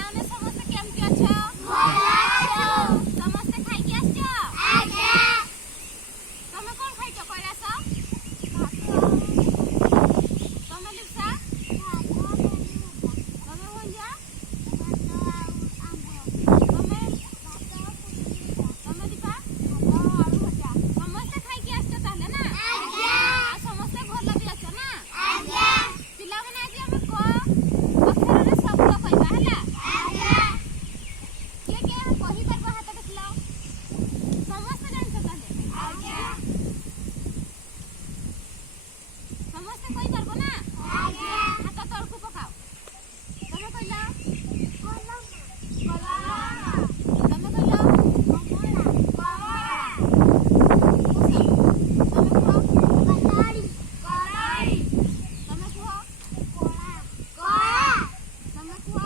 ପିଲାମାନେ ସମସ୍ତେ କେମିତି ଅଛ? ଭଲ ଅଛ। ସମସ୍ତେ ଖାଇକି ଆସିଛ? ଆଜ୍ଞା। ତମେ କଣ ଖାଇଛ କୈଳାସ? ତମେ ଲିପ୍ସା? ତମେ ଭଞ୍ଜା? ତମେ ଦୀପା? ସମସ୍ତେ ଖାଇକି ଆସିଛ ତାହେଲେ ନା? ଆଉ ସମସ୍ତେ ଭଲ ବି ଅଛ ନା? ପିଲାମାନେ ଆଜି ଆମେ ଅକ୍ଷରରେ ଶବ୍ଦ କହିବା ହେଲା? କିଏ କିଏ କହିପାରିବ ହାତ ଦେଖିଲ? ସମସ୍ତେ ଜାଣିଛ ତାହେଲେ? ସମସ୍ତେ କହିପାରିବ ନା? ହାତ ତଳକୁ ପକାଅ। ତମେ କହିଲ? ତମେ କହିଲ? ତମେ କୁହ?